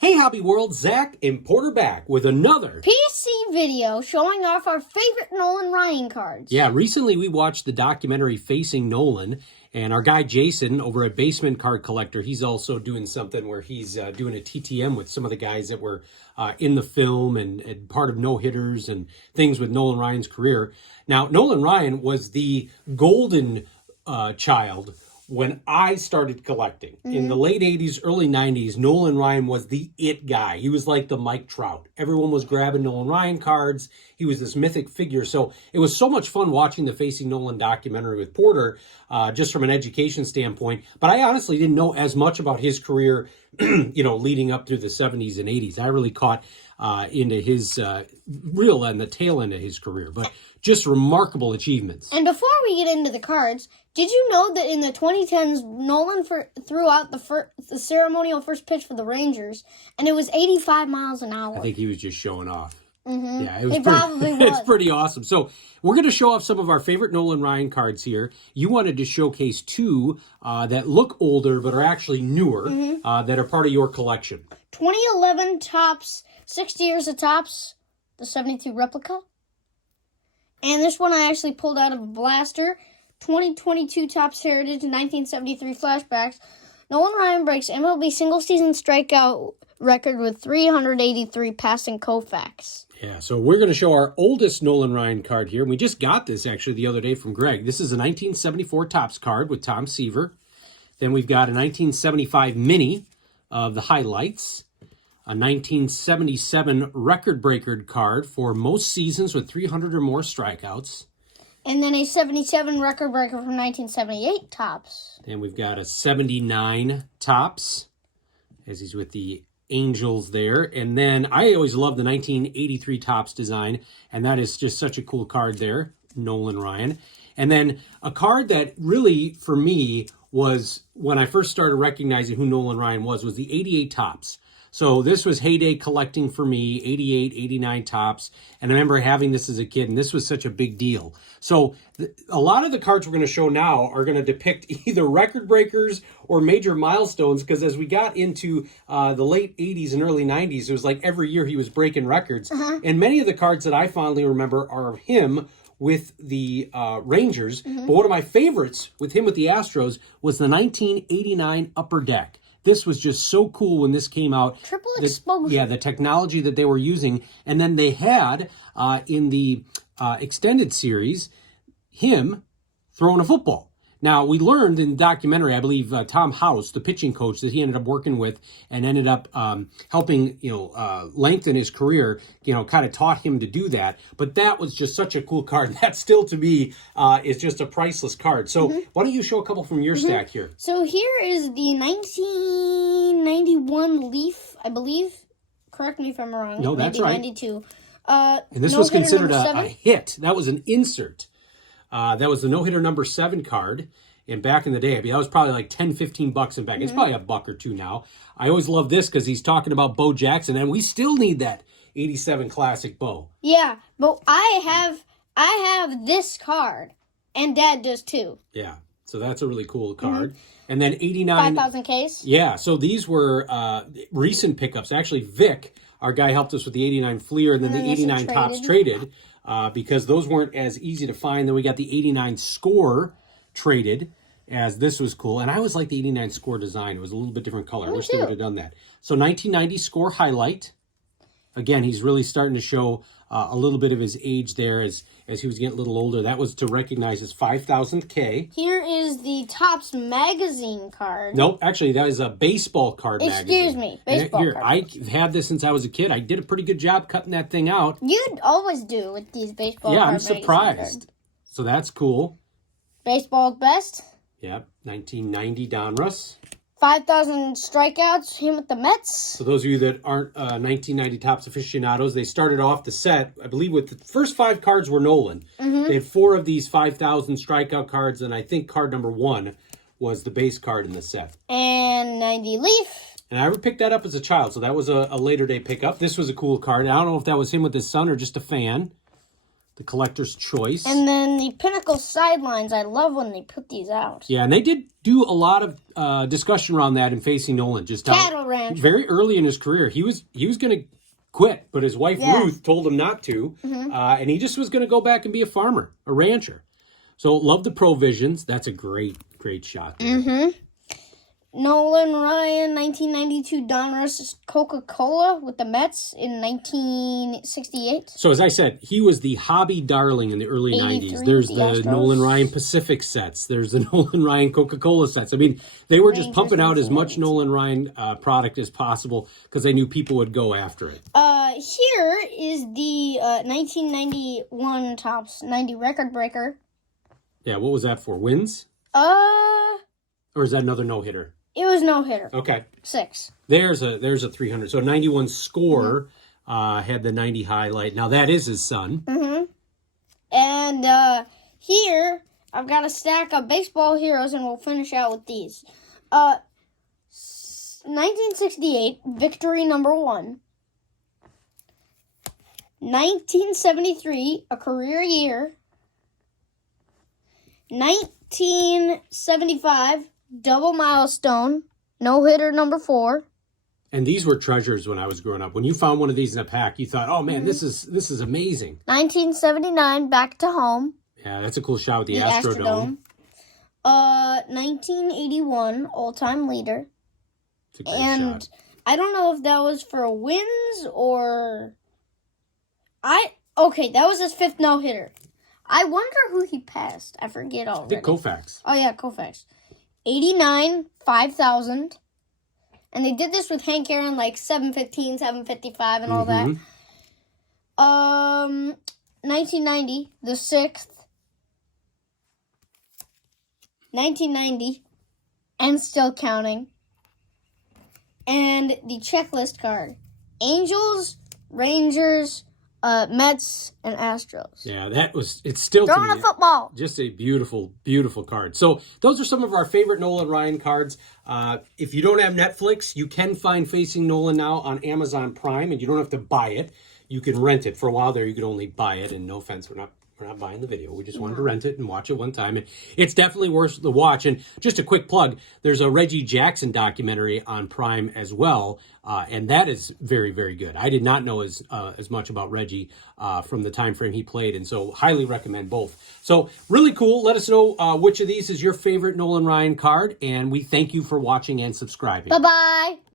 Hey Hobby World, Zach and Porter back with another PC video showing off our favorite Nolan Ryan cards. Yeah, recently we watched the documentary Facing Nolan, and our guy Jason over at Basement Card Collector, he's also doing something where he's doing a TTM with some of the guys that were in the film and part of no-hitters and things with Nolan Ryan's career. Now, Nolan Ryan was the golden child when I started collecting. In the late 80s, early 90s, Nolan Ryan was the it guy. He was like the Mike Trout. Everyone was grabbing Nolan Ryan cards. He was this mythic figure. So it was so much fun watching the Facing Nolan documentary with Porter, just from an education standpoint. But I honestly didn't know as much about his career, leading up through the 70s and 80s. I really caught into his real and the tail end of his career. But just remarkable achievements. And before we get into the cards, did you know that in the 2010s, Nolan threw out the ceremonial first pitch for the Rangers, and it was 85 miles an hour? I think he was just showing off. Mm-hmm. Yeah, it was probably was. It's pretty awesome. So we're going to show off some of our favorite Nolan Ryan cards here. You wanted to showcase two that look older but are actually newer, that are part of your collection. 2011 Topps, 60 years of Topps, the 72 replica. And this one I actually pulled out of a blaster. 2022 Topps Heritage 1973 flashbacks. Nolan Ryan breaks MLB single-season strikeout record with 383 passing Koufax. Yeah, so we're going to show our oldest Nolan Ryan card here. We just got this, actually, the other day from Greg. This is a 1974 Topps card with Tom Seaver. Then we've got a 1975 mini of the highlights. A 1977 record breaker card for most seasons with 300 or more strikeouts. And then a 77 record breaker from 1978 Topps. Then we've got a 79 Topps, as he's with the Angels there. And then I always love the 1983 Topps design, and that is just such a cool card there, Nolan Ryan. And then a card that really, for me, was when I first started recognizing who Nolan Ryan was the 88 Topps. So this was heyday collecting for me, 88, 89 Topps. And I remember having this as a kid, and this was such a big deal. So a lot of the cards we're going to show now are going to depict either record breakers or major milestones, because as we got into the late 80s and early 90s, it was like every year he was breaking records. And many of the cards that I fondly remember are of him with the Rangers. But one of my favorites with him with the Astros was the 1989 Upper Deck. This was just so cool when this came out. Triple exposure. Yeah, the technology that they were using. And then they had, in the extended series, him throwing a football. Now, we learned in the documentary, I believe, Tom House, the pitching coach that he ended up working with and ended up helping, lengthen his career, kind of taught him to do that. But that was just such a cool card. That still, to me, is just a priceless card. So why don't you show a couple from your stack here? So here is the 1991 Leaf, I believe. Correct me if I'm wrong. No, that's right. 92. And this was considered a hit. That was an insert. That was the no-hitter number 7 card. And back in the day, that was probably like $10, $15 in back. It's probably $1 or $2 now. I always love this because he's talking about Bo Jackson, and we still need that 87 classic Bo. Yeah, but I have this card, and Dad does too. Yeah, so that's a really cool card. And then 89... 5,000 case. Yeah, so these were recent pickups. Actually, Vic, our guy, helped us with the 89 Fleer, and then the 89 Topps traded. Because those weren't as easy to find. Then we got the 89 Score traded, as this was cool. And I always liked the 89 Score design. It was a little bit different color. I wish they would have done that. So 1990 Score highlight. Again, he's really starting to show a little bit of his age there as he was getting a little older. That was to recognize his 5,000th K. Here is the Topps magazine card. Nope, actually, that is a baseball card magazine. Excuse me, baseball card. I've had this since I was a kid. I did a pretty good job cutting that thing out. You always do with these baseball cards. Yeah, I'm surprised. So that's cool. Baseball's best. Yep, 1990 Donruss. 5,000 strikeouts, him with the Mets. So those of you that aren't 1990 Topps aficionados, they started off the set, I believe, with the first 5 cards were Nolan. They had 4 of these 5,000 strikeout cards, and I think card number 1 was the base card in the set. And 90 Leaf. And I picked that up as a child, so that was a later day pickup. This was a cool card. I don't know if that was him with his son or just a fan. the collector's choice. And then the Pinnacle sidelines. I love when they put these out. Yeah, and they did do a lot of discussion around that in Facing Nolan. Just Cattle ranch. Very early in his career, he was going to quit, but his wife Ruth told him not to, and he just was going to go back and be a farmer, a rancher. So love the Provisions. That's a great shot there. Nolan Ryan, 1992 Donruss Coca-Cola with the Mets in 1968. So as I said, he was the hobby darling in the early 90s. There's the Astros. Nolan Ryan Pacific sets. There's the Nolan Ryan Coca-Cola sets. I mean, they were just pumping out as much Nolan Ryan product as possible because they knew people would go after it. Here is the 1991 Topps 90 record breaker. Yeah, what was that for? Wins? Or is that another no-hitter? It was no hitter. Okay. 6. There's a 300. So 91 score had the 90 highlight. Now that is his son. And here I've got a stack of baseball heroes, and we'll finish out with these. 1968 victory number 1. 1973 a career year. 1975 double milestone, no-hitter number 4. And these were treasures when I was growing up. When you found one of these in a pack, you thought, "Oh man, this is amazing." 1979 back to home. Yeah, that's a cool shot with the Astrodome. 1981 all-time leader. It's a great And shot. I don't know if that was for wins or okay, that was his 5th no-hitter. I wonder who he passed. I forget I already. think Koufax. Oh yeah, Koufax. 89, 5,000. And they did this with Hank Aaron, like 715, 755, and all that. 1990, the 6th. 1990, and still counting. And the checklist card. Angels, Rangers, Mets, and Astros. Yeah, it's still to Throwing me a football. just a beautiful, beautiful card. So those are some of our favorite Nolan Ryan cards. If you don't have Netflix, you can find Facing Nolan now on Amazon Prime, and you don't have to buy it. You can rent it. For a while there, you could only buy it, and no offense, we're not buying the video. We just wanted to rent it and watch it one time. And it's definitely worth the watch. And just a quick plug, there's a Reggie Jackson documentary on Prime as well. And that is very, very good. I did not know as much about Reggie from the time frame he played. And so highly recommend both. So really cool. Let us know which of these is your favorite Nolan Ryan card. And we thank you for watching and subscribing. Bye-bye.